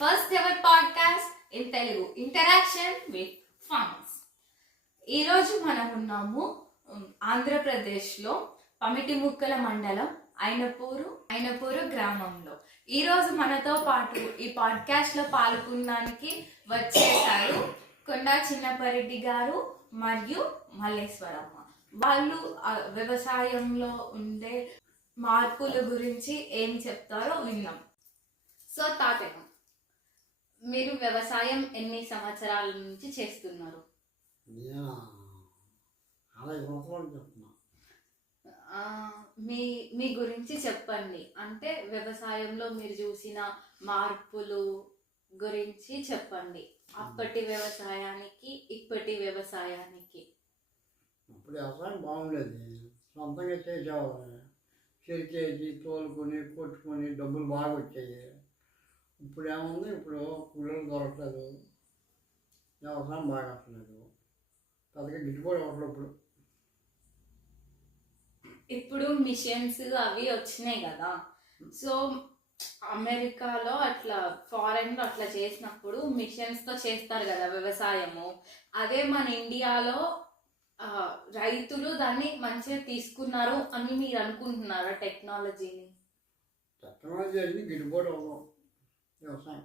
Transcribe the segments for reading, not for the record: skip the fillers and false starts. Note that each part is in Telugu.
first ever podcast in Telugu, Interaction with Farmers. ఈ రోజు మనం ఉన్నాము ఆంధ్రప్రదేశ్లో పమిటిముక్కల మండలం అయినపూరు గ్రామంలో. ఈ రోజు మనతో పాటు ఈ పాడ్కాస్ట్ లో పాల్గొనడానికి వచ్చేసారు కొండా చిన్నపరెడ్డి గారు మరియు మల్లేశ్వరమ్మ. వాళ్ళు వ్యవసాయంలో ఉండే మార్పుల గురించి ఏం చెప్తారో విన్నాం. సో తాతయ్య, మీరు వ్యవసాయం ఎన్ని సంవత్సరాల నుంచి చేస్తున్నారు? మీ గురించి చెప్పండి. అంటే వ్యవసాయంలో మీరు చూసిన మార్పులు గురించి చెప్పండి. అప్పటి వ్యవసాయానికి ఇప్పటి వ్యవసాయానికి. అప్పుడు వ్యవసాయం బాగుండేది, సొంతంగా చేసేవాళ్ళని, చెరికేసి తోలుకొని కొట్టుకొని డబ్బులు బాగా వచ్చాయి. ఇప్పుడు ఏముంది, ఇప్పుడు కూలీలు దొరకలేదు, వ్యవసాయం బాగా వస్తలేదు, పెద్దగా గిట్టుబాటు అవ్వట్లేదు. ఇప్పుడు మిషన్స్ అవి వచ్చినాయి కదా. సో అమెరికాలో అట్లా ఫారెన్ లో అట్లా చేసినప్పుడు మిషన్స్ తో చేస్తారు కదా వ్యవసాయము. అదే మన ఇండియాలో రైతులు దాన్ని మంచిగా తీసుకున్నారు అని మీరు అనుకుంటున్నారా? టెక్నాలజీ గిట్టుబాటు అవ్వదు వ్యవసాయం.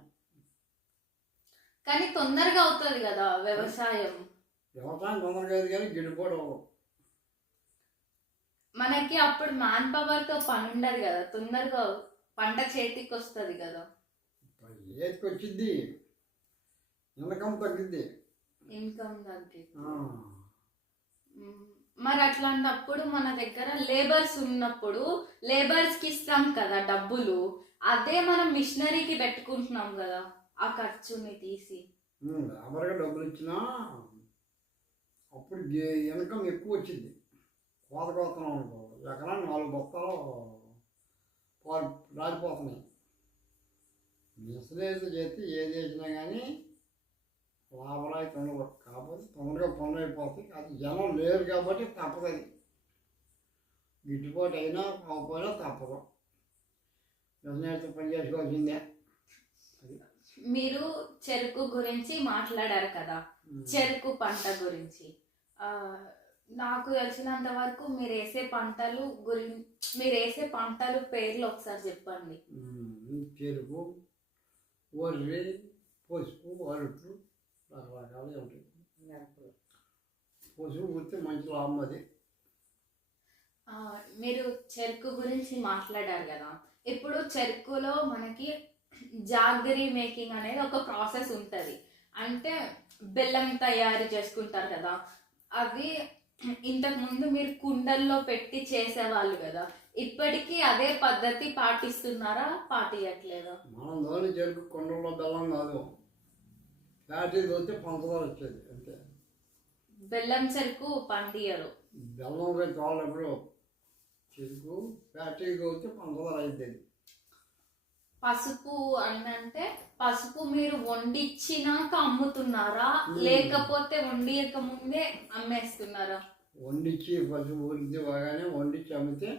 కానీ తొందరగా అవుతుంది కదా వ్యవసాయం తొందరగా కానీ గిట్టుబాటు అవ్వదు. మనకి అప్పుడు మ్యాన్ పవర్ తో పని ఉండదు కదా, తొందరగా పంట చేతికి వస్తుంది కదా. చేతికి వచ్చింది, ఇన్కమ్ తగ్గింది. మరి అట్లాంటప్పుడు మన దగ్గర లేబర్స్ ఉన్నప్పుడు లేబర్స్ కి ఇస్తాం కదా డబ్బులు, అదే మనం మిషనరీకి పెట్టుకుంటున్నాం కదా, ఆ ఖర్చుని తీసి. లేబర్గా డబ్బులు ఇచ్చినా అప్పుడు ఇన్కమ్ ఎక్కువ వచ్చింది. కోతకోతున్నాం అనుకో, ఎకరానికి 4 బస్తాలు రాలిపోతున్నాయి. మిషనరీతో చేస్తే ఏది వేసినా కానీ లాభరాయితీ ఉండదు. కాకపోతే తొందరగా పనులు అయిపోతాయి. అది జనం లేరు కాబట్టి తప్పదు. అది గిట్టుబాటు అయినా కాకపోయినా తప్పదు, వ్యవసాయంతో పని చేసుకోవాల్సిందే. మీరు చెరుకు గురించి మాట్లాడారు కదా, చెరుకు పంట గురించి నాకు తెలిసినంత వరకు మీరు వేసే పంటలు పేర్లు ఒకసారి చెప్పండి. చెరుకు, వరి, పసుపు, అరట్లు రకరకాలు ఉంటాయి. పసుపు పుడితే మంచి లాభం. అది మీరు చెరుకు గురించి మాట్లాడారు కదా. ఇప్పుడు చెరుకులో మనకి జాగరీ మేకింగ్ అనేది ఒక ప్రాసెస్ ఉంటుంది. అంటే బెల్లం తయారు చేసుకుంటారు కదా, అది ఇంతకు ముందు మీరు కుండల్లో పెట్టి చేసేవాళ్ళు కదా. ఇప్పటికీ అదే పద్ధతి పాటిస్తున్నారా, పాటియట్లేదా? మనం ధోని చెరుకు కుండల్లో బెల్లం కాదు, ఫ్యాక్టరీ పోతే పంచదార వచ్చేది అంతే. బెల్లం చెరుకు పండియరు. బెల్లం తోలినప్పుడు చెరుకు ఫ్యాక్టరీకి పోతే పంచదార అవుతుంది. పసుపు అంటే పసుపు మీరు వండిచ్చినాక అమ్ముతున్నారా, లేకపోతే వండియక ముందే అమ్మేస్తున్నారా? వండించి పసుపు ఊరితే బాగానే వండించి అమ్మితే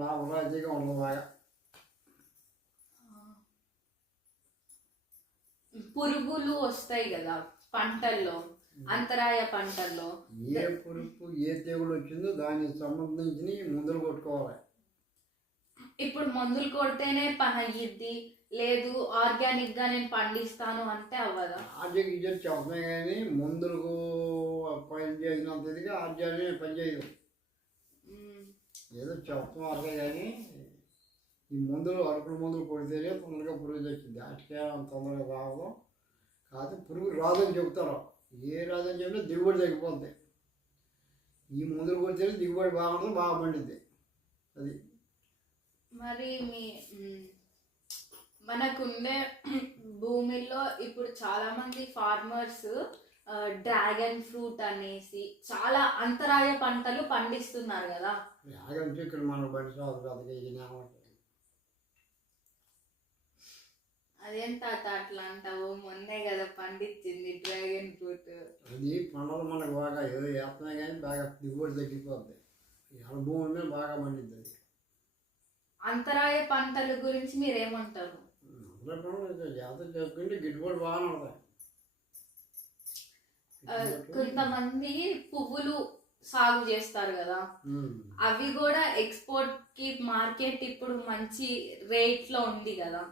లాభరాయితీగా ఉండదు. బాగా పురుగులు వస్తాయి కదా పంటల్లో, అంతరాయ పంటల్లో. ఏ పురుగు ఏ తెగులు వచ్చిందో దానికి సంబంధించి మందులు కొట్టుకోవాలి. ఇప్పుడు మందులు కొడితేనే పని అయ్యిద్ది, లేదు ఆర్గానిక్ గా నేను పండిస్తాను అంటే అవ్వదా? ఆర్గానిక్ చెప్పమే కానీ మందులకు పని చేసినంత ఇదిగా ఆర్గానిక్ పని చేయదు. ఏదో చెప్పడం అర్థం కానీ ఈ మందులు అరకుల మందులు కొడితేనే తొందరగా పురుగు తెచ్చింది. వాటికే తొందరగా రావడం కాదు, పురుగు రాదని చెబుతారు. ఏ రాదని చెప్తే దిగుబడి తగ్గిపోద్ది. ఈ మందులు కొడితేనే దిగుబడి బాగుంటుంది, బాగా పండిద్ది. అది మరి మనకుండే భూమిలో ఇప్పుడు చాలా మంది ఫార్మర్స్ డ్రాగన్ ఫ్రూట్ అనేసి చాలా అంతరాయ పంటలు పండిస్తున్నారు కదా. డ్రాగన్ ఫ్రూట్ ఇక్కడ మన బండి అదేం తాత అట్లా అంటావు? మొన్నే కదా పండించింది డ్రాగన్ ఫ్రూట్. అది పంటలు మనకు బాగా ఏదో వేస్తున్నాయి కానీ బాగా దిగుబడి తగ్గిపోద్ది. అనుభవం బాగా పండిద్ది. అంతరాయ పంటల గురించి మీరేమంటారు? అందరూ జాతర చేసుకుంటే గిట్టుబాటు బాగానే ఉంటాయి. కొంతమంది పువ్వులు సాగు చేస్తారు కదా, అవి కూడా ఎక్స్పోర్ట్ కి మార్కెట్ ఇప్పుడు మంచి రేట్ లో ఉంది కదా,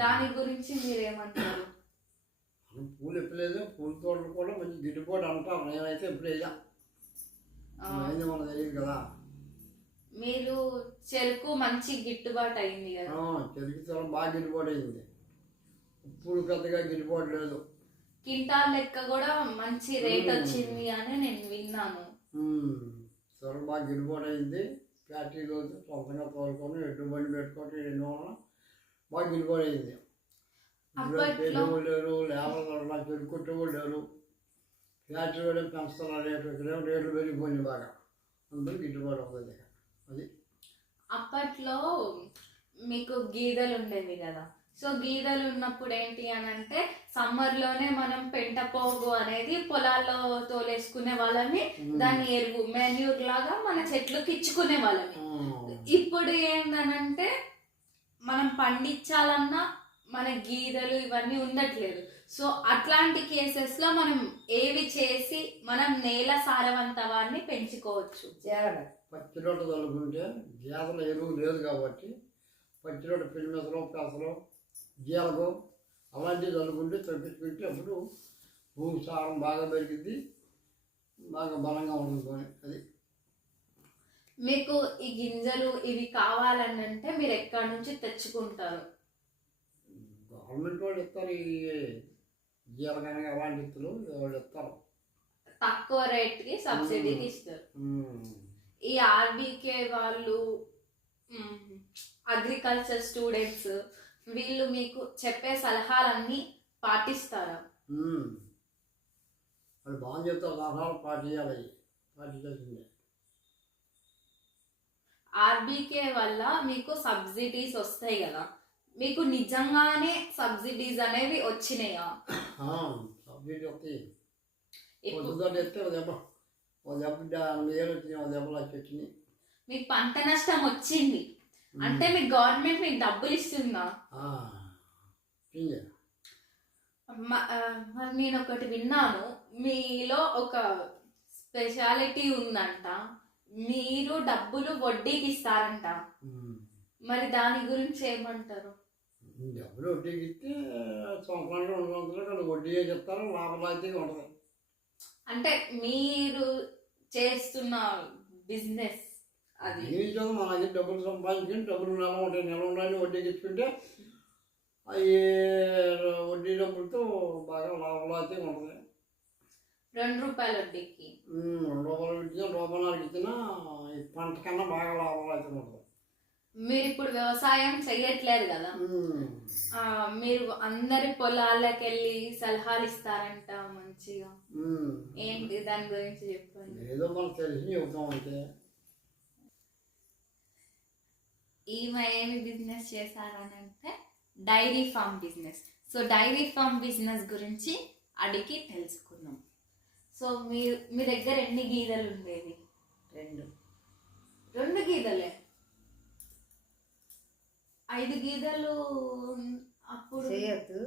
దాని గురించి మీరేమంటారు? మనం పూలు ఎప్పలేదు, పూల తోటలు కూడా మంచి గిట్టుబాటు అంటారు. నేనైతే ఎప్పుడైనా అయింది మనకు తెలియదు కదా. మీరు చెరుకు మంచి గిట్టుబాటు అయింది కదా? చెరుకు చాలా బాగా గిట్టుబాటు అయింది. పూలు పెద్దగా గిట్టుబాటు లేదు. కింటాల్ లెక్క కూడా మంచి రేట్ వచ్చింది అని నేను విన్నాను. చాలా బాగా గిట్టుబాటు అయింది. ఫ్యాక్టరీలో సొంతంగా తోలుకొని ఎడ్డు బండి పెట్టుకొని ఎన్నో బాగా గిట్టుబాటు అయింది. వాళ్ళు లేరు, లేబర్ చెరుకుంటే వాళ్ళు లేరు. ఫ్యాక్టరీ కూడా పెంచుతున్నారు రేట్లు. ఇక్కడేమో రేట్లు పెరిగిపోయింది బాగా. అందరూ గిట్టుబాటు అవుతుంది. అది అప్పట్లో మీకు గీదలు ఉండేవి కదా, సో గీదలు ఉన్నప్పుడు ఏంటి అని అంటే సమ్మర్లోనే మనం పెంట పోగు అనేది పొలాల్లో తోలేసుకునే వాళ్ళని, దాని ఎరువు మెన్యూర్ లాగా మన చెట్లకు ఇచ్చుకునే వాళ్ళని. ఇప్పుడు ఏందనంటే మనం పండించాలన్నా మన గీదలు ఇవన్నీ ఉండట్లేదు. సో అట్లాంటి కేసెస్ లో మనం ఏవి చేసి మనం నేల సారవంతవాన్ని పెంచుకోవచ్చు? పచ్చిరొట్ట చల్లుకుంటే గేదల ఎరువు లేదు కాబట్టి పచ్చిరొట్ట పిల్లిమెసలు, పెసలు, జీలకం అలాంటివి చల్లుకుంటే తప్పించుకుంటే అప్పుడు భూమి సారం బాగా పెరిగింది, బాగా బలంగా ఉంటుంది. అది మీకు ఈ గింజలు ఇవి కావాలంటే మీరు ఎక్కడి నుంచి తెచ్చుకుంటారు? గవర్నమెంట్ వాళ్ళు ఇస్తారు. ఈ జీలకనగా అలాంటి ఇత్తులు వాళ్ళు ఇస్తారు, తక్కువ రేట్కి సబ్సిడీకి ఇస్తారు. ఈ ఆర్బీకే వాళ్ళు, అగ్రికల్చర్ స్టూడెంట్స్, వీళ్ళు మీకు చెప్పే సలహాలన్నీ పాటిస్తారా? వాళ్ళు బాగా చెప్తారు, సలహాలు పాటించాలి, పాటించాల్సిందే. ఆర్బీకే వల్ల మీకు సబ్సిడీస్ వస్తాయి కదా, మీకు నిజంగానే సబ్సిడీస్ అనేవి వచ్చినాయా? సబ్సిడీ వస్తాయి. పొద్దుతో ఎత్తే ఒక దెబ్బ 80,000 వచ్చినాయి, ఒక దెబ్బ లక్ష వచ్చినాయి. మీకు పంట నష్టం వచ్చింది అంటే మీకు గవర్నమెంట్ మీకు డబ్బులు ఇస్తుందా? మరి నేను ఒకటి విన్నాను, మీలో ఒక స్పెషాలిటీ ఉందంట, మీరు డబ్బులు వడ్డీకి ఇస్తారంట. మరి దాని గురించి ఏమంటారు? డబ్బులు వడ్డీకి ఇస్తే సంవత్సరానికి 2 సంవత్సరాలు వడ్డీ చెప్తారు, లాభాలైతే ఉంటుంది. అంటే మీరు చేస్తున్న బిజినెస్ అది మనకి డబ్బులు సంపాదించుకుని డబ్బులు నెల ఉండాలని వడ్డీకి ఇచ్చుకుంటే అవి వడ్డీ డబ్బులతో బాగా లాభాలు అయితే ఉంటుంది. 2 రూపాయల వడ్డీకి 2 రూపాయలు ఇచ్చినా, రూపాయలు ఇచ్చినా ఈ పంట కన్నా బాగా లాభాలు అయితే ఉంటుంది. మీరు ఇప్పుడు వ్యవసాయం చెయ్యట్లేదు కదా, మీరు అందరి పొలాలకు వెళ్ళి సలహాలు ఇస్తారంట మంచిగా, ఏంటి దాని గురించి చెప్పండి. ఏదో మనకు తెలిసి చెబుతాం. అంటే ఈమె ఏమి బిజినెస్ చేశారని అంటే dairy farm business. So dairy farm business గురించి అడిగి తెలుసుకుందాం. సో మీ దగ్గర ఎన్ని గీదలు ఉండేవి? 2 గీదలే? 5 గీదలు అప్పుడు చేయొద్దు,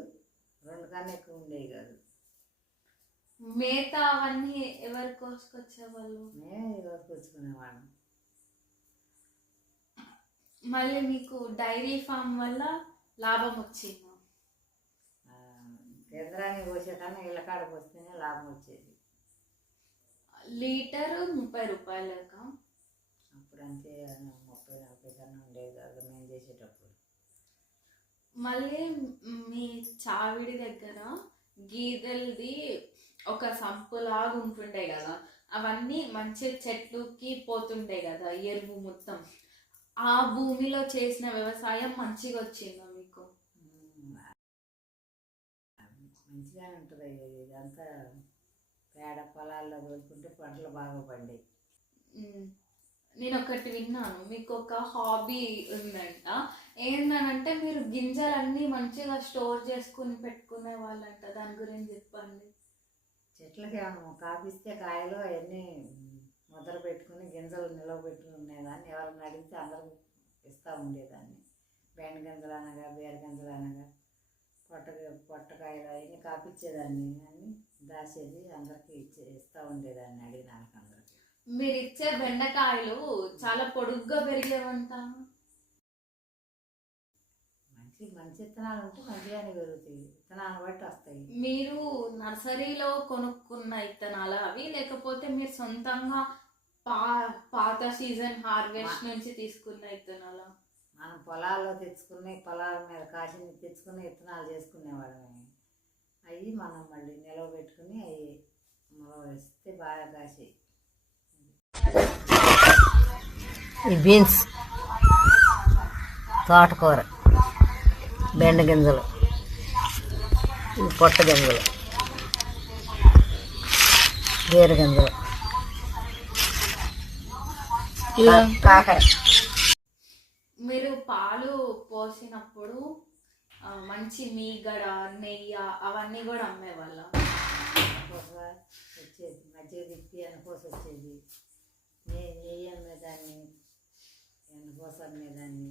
2 కన్నా ఎక్కువ ఉండేవి కాదు. మేత అవన్నీ ఎవరు కోసుకొచ్చేవాళ్ళు? మేము కోసుకొచ్చుకునేవాళ్ళం. మళ్ళీ మీకు డైరీ ఫామ్ వల్ల లాభం వచ్చిందా? కేంద్రానికి పోసే కన్నా ఇళ్ళ కాడకు వస్తేనే లాభం వచ్చేది. లీటరు 30 రూపాయలక? అప్పుడు అంతే, 30-40 కన్నా ఉండేది కాదు మేము చేసేటప్పుడు. మళ్ళీ మీ చావిడి దగ్గర గీదెలది ఒక సంపులాగా ఉంటుండే కదా, అవన్నీ మంచి చెట్లుకి పోతుండే కదా ఎరువు మొత్తం, ఆ భూమిలో చేసిన వ్యవసాయం మంచిగా వచ్చిందా మీకు? మంచిగానే ఉంటుంది. ఇదంతా పేడ పొలాల్లో పోసుకుంటే పంటలు బాగా పండాయి. నేను ఒకటి విన్నాను, మీకు ఒక హాబీ ఉందంట, ఏంటంటే మీరు గింజలన్నీ మంచిగా స్టోర్ చేసుకుని పెట్టుకునే వాళ్ళంట, దాని గురించి చెప్పండి. చెట్లకి కాపిస్తే కాయలు అవన్నీ ముద్ర పెట్టుకుని గింజలు నిలవ పెట్టుకుని ఉండేదాన్ని. ఎవరిని అడిగితే అందరూ ఇస్తూ ఉండేదాన్ని. బెండ గింజలు అనగా, బీర గింజలు అనగా పొట్టకాయలు అవన్నీ కాపిచ్చేదాన్ని అన్ని దాచేది అందరికి ఇస్తూ ఉండేదాన్ని అడిగినాక అందరికి. మీరు ఇచ్చే బెండకాయలు చాలా పొడుగ్గా పెరిగేవంట. మంచి విత్తనాలు ఉంటే మంచిగానే పెరుగుతాయి, విత్తనాలను బట్టి వస్తాయి. మీరు నర్సరీలో కొనుక్కున్న విత్తనాలు అవి, లేకపోతే మీరు సొంతంగా పాత సీజన్ హార్వెస్ట్ నుంచి తీసుకున్న విత్తనాలా? మనం పొలాల్లో తెచ్చుకునే, పొలాల మీద కాసిన తెచ్చుకునే విత్తనాలు చేసుకునేవాళ్ళమే. అవి మనం మళ్ళీ నిలవ పెట్టుకుని అవి మొలవ వేస్తే బాగా కాసాయి. ఈ బీన్స్, తోటకూర, బెండ గింజలు, ఈ పొట్ట గింజలు, గేర గింజలు, కాకర. మీరు పాలు పోసినప్పుడు మంచి మీగడ, నెయ్యి అవన్నీ కూడా అమ్మేవాళ్ళ? వచ్చేది మజ్జిగ తిప్పి ఎన్నపోస వచ్చేది, నెయ్యి అమ్మేదాన్ని, ఎన్నపోస అమ్మేదాన్ని.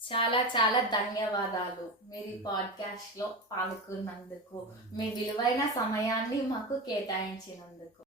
చాలా చాలా ధన్యవాదాలు మీరు ఈ పాడ్కాస్ట్ లో పాల్గొన్నందుకు, మీ విలువైన సమయాన్ని మాకు కేటాయించినందుకు.